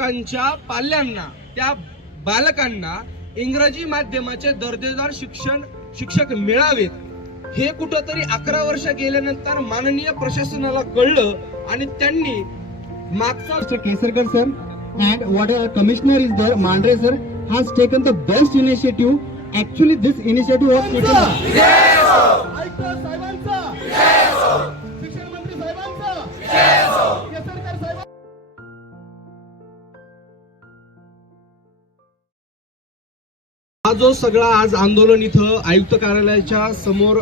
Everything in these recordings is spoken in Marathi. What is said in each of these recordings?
बालकांच्या पाल्यांना, त्या बालकांना इंग्रजी माध्यमाचे दर्जेदार शिक्षक मिळावेत, हे कुठंतरी 11 वर्ष गेल्यानंतर माननीय प्रशासनाला कळलं आणि त्यांनी मागचा Mr. Kesarkar sir and whatever commissioner is there, Mandre sir has taken the best initiative. Actually, this initiative was taken. आयुक्त साहेबांचा, शिक्षण मंत्री साहेबांचा, केसरकर साहेबांचा. हा जो सगळा आज आंदोलन इथं आयुक्त कार्यालयाच्या समोर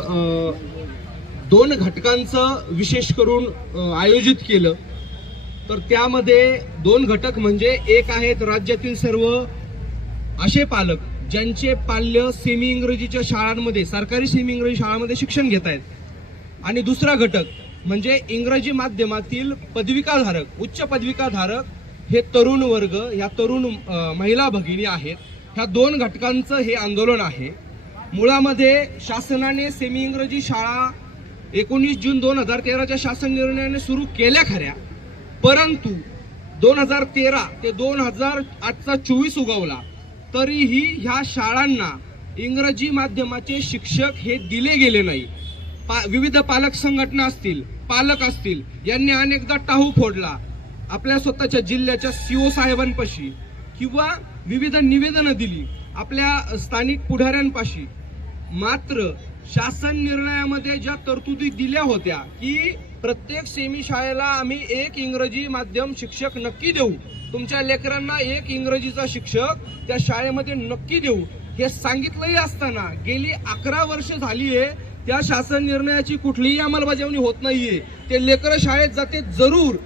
2 घटकांचं विशेष करून आयोजित केलं, तर त्यामध्ये 2 घटक म्हणजे एक आहेत राज्यातील सर्व असे पालक ज्यांचे पाल्य सेमी इंग्रजीच्या शाळांमध्ये, सरकारी सेमी इंग्रजी शाळांमध्ये शिक्षण घेत आहेत, आणि दुसरा घटक म्हणजे इंग्रजी माध्यमातील पदविकाधारक, उच्च पदविकाधारक हे तरुण वर्ग, या तरुण महिला भगिनी आहेत. ह्या 2 घटकांचं हे आंदोलन आहे. मुळामध्ये शासनाने सेमी इंग्रजी शाळा 19 जून 2013च्या शासन निर्णयाने सुरू केल्या खऱ्या, परंतु 2013 ते 2024 उगवला तरीही ह्या शाळांना इंग्रजी माध्यमाचे शिक्षक हे दिले गेले नाही. विविध पालक संघटना असतील, पालक असतील, यांनी अनेकदा टाहू फोडला आपल्या स्वतःच्या जिल्ह्याच्या सीओ साहेबांपाशी किंवा विविध निवेदनं दिली आपल्या स्थानिक पुढाऱ्यांपाशी. मात्र शासन निर्णयामध्ये ज्या तरतुदी दिल्या होत्या की प्रत्येक सेमी शाळेला आम्ही 1 इंग्रजी माध्यम शिक्षक नक्की देऊ, तुमच्या लेकरांना 1 इंग्रजीचा शिक्षक त्या शाळेमध्ये नक्की देऊ, हे सांगितलंही असताना गेली 11 वर्ष झाली आहे त्या शासन निर्णयाची कुठलीही अंमलबजावणी होत नाहीये. ते लेकरं शाळेत जाते जरूर,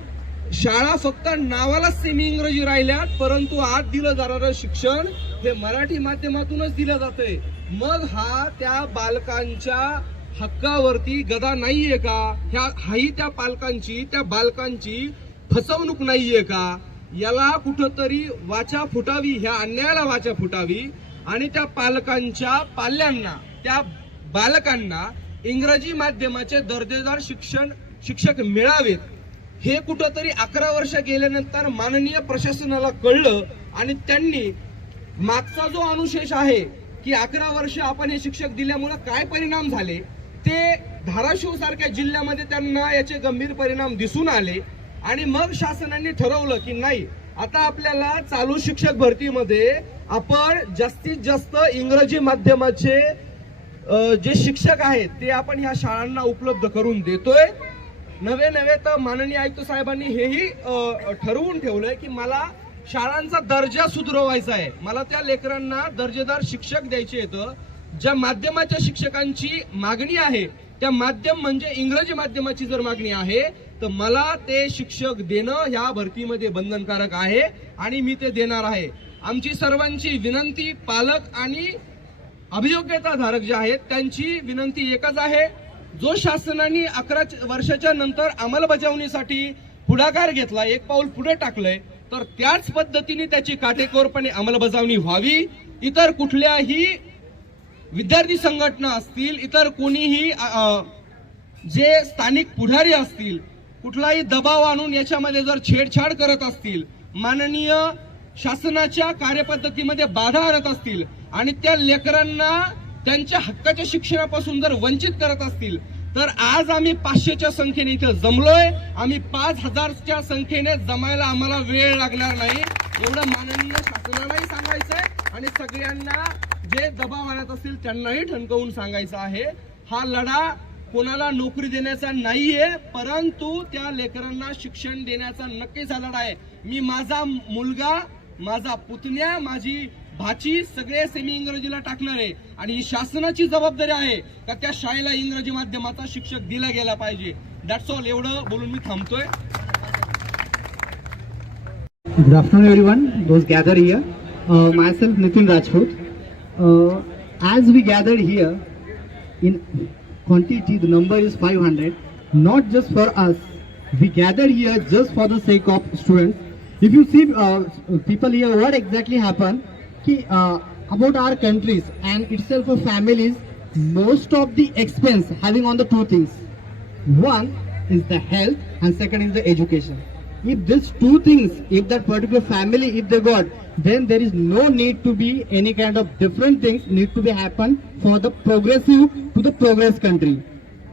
शाळा फक्त नावाला सेमी इंग्रजी राहिल्यात, परंतु आज दिलं जाणारं शिक्षण हे मराठी माध्यमातूनच दिलं जातंय. मग हा त्या बालकांच्या हक्कावरती गदा नाहीये का? हाही त्या पालकांची, त्या बालकांची फसवणूक नाहीये का? याला कुठंतरी वाचा फुटावी, ह्या अन्यायाला वाचा फुटावी आणि त्या पालकांच्या पाल्यांना, त्या बालकांना इंग्रजी माध्यमाचे दर्जेदार शिक्षक मिळावेत, हे कुठंतरी 11 वर्ष गेल्यानंतर माननीय प्रशासनाला कळलं आणि त्यांनी मागचा जो अनुशेष आहे की 11 वर्ष आपण हे शिक्षक दिल्यामुळे काय परिणाम झाले ते धाराशिव सारख्या जिल्ह्यामध्ये त्यांना याचे गंभीर परिणाम दिसून आले आणि मग शासनाने ठरवलं की नाही, आता आपल्याला चालू शिक्षक भरतीमध्ये आपण जास्तीत जास्त इंग्रजी माध्यमाचे जे शिक्षक आहेत ते आपण ह्या शाळांना उपलब्ध करून देतोय. नवे तर माननीय आयुक्त साहेबांनी हेही ठरवून ठेवलंय की मला शाळांचा दर्जा सुधारायचा आहे, मला त्या लेकरांना दर्जेदार शिक्षक द्यायचे आहेत. ज्या माध्यमाच्या शिक्षकांची मागणी आहे, त्या माध्यम म्हणजे इंग्रजी माध्यमाची जर मागणी आहे तर मला ते शिक्षक देणं ह्या भरतीमध्ये बंधनकारक आहे आणि मी ते देणार आहे. आमची सर्वांची विनंती, पालक आणि अभियोग्यताधारक जे आहेत त्यांची विनंती एकच आहे, जो शासनाने 11 वर्षाच्या नंतर अंमलबजावणीसाठी पुढाकार घेतला, एक पाऊल पुढे टाकलंय, तर त्याच पद्धतीने त्याची काटेकोरपणे अंमलबजावणी व्हावी. इतर कुठल्याही विद्यार्थी संघटना असतील, इतर कोणीही जे स्थानिक पुढारी असतील, कुठलाही दबाव आणून याच्यामध्ये जर छेडछाड करत असतील, माननीय शासनाच्या कार्यपद्धतीमध्ये बाधा आणत असतील आणि त्या लेकरांना त्यांच्या हक्काच्या शिक्षणापासून जर वंचित करत असतील, तर आज आम्ही 500च्या संख्येने इथे जमलोय. आम्ही 5000च्या संख्येने जमायला आम्हाला वेळ लागणार नाही, एवढं माननीय शासनालाही सांगायचंय आणि सगळ्यांना जे दबाव आणत असतील त्यांनाही ठणकावून सांगायचं आहे. हा लढा कोणाला नोकरी देण्याचा नाहीये, परंतु त्या लेकरांना शिक्षण देण्याचा नक्कीच हा लढा आहे. मी, माझा मुलगा, माझा पुतण्या, माझी भाची सगळे सेमी इंग्रजीला टाकणार आहे आणि ही शासनाची जबाबदारी आहे का त्या शाळेला इंग्रजी माध्यमाचा शिक्षक दिला गेला पाहिजे. That's all. एवढं बोलून मी थांबतोय. Good afternoon everyone, those gathered here. Myself Nitin Rajput. As we gathered here in quantity, the number is 500. Not just for us, we gathered here just for the sake of students. If you see people here, what exactly happened? About our countries and itself for families, most of the expense having on the two things. One is the health and second is the education. If these two things, if that particular family, if they got, then there is no need to be any kind of different things need to be happen for the progressive to the progress country.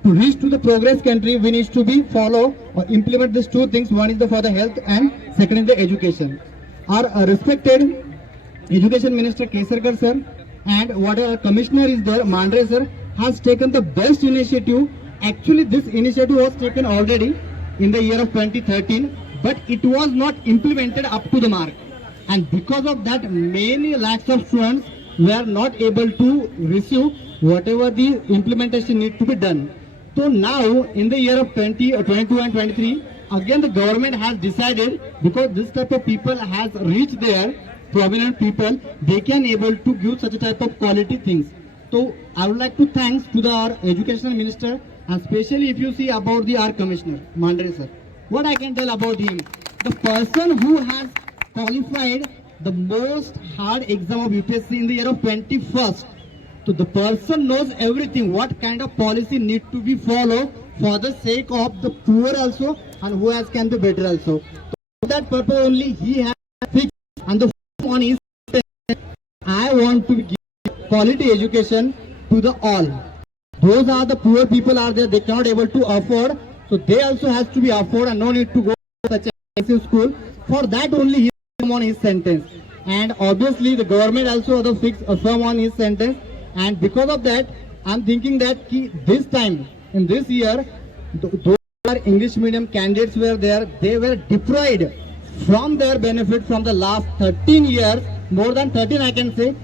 To reach to the progress country, we need to be follow or implement these two things. One is the for the health and second is the education. Our respected Education Minister Kesarkar sir and whatever commissioner is there, Mandre sir, has taken the best initiative. Actually, this initiative was taken already in the year of 2013, but it was not implemented up to the mark. And because of that, many lakhs of students were not able to receive whatever the implementation need to be done. So now, in the year of 2022 and 23, again the government has decided, because this type of people has reached there, prominent people, they can able to give such a type of quality things. So I would like to thanks to our educational minister, and especially if you see about our commissioner, Mandre sir. What I can tell about him, the person who has qualified the most hard exam of UPSC in the year of 21st. So the person knows everything, what kind of policy need to be followed for the sake of the poor also and who has can be better also. So for that purpose only he has fixed, and the on his I want to give quality education to the all. Those are the poor people are there, they cannot able to afford, so they also has to be afford and no need to go to such a expensive school. For that only he come on his sentence, and obviously the government also the fix a firm on his sentence, and because of that I'm thinking that this time in this year those English medium candidates were there, they were deprived from their benefit from the last 13 years, more than 13 I can say.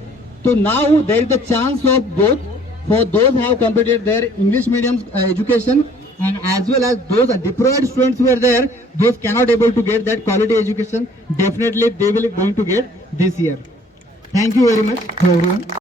So now there is the chance of both for those who have completed their English medium education, and as well as those deprived students were there, those cannot able to get that quality education, definitely they will going to get this year. Thank you very much to everyone.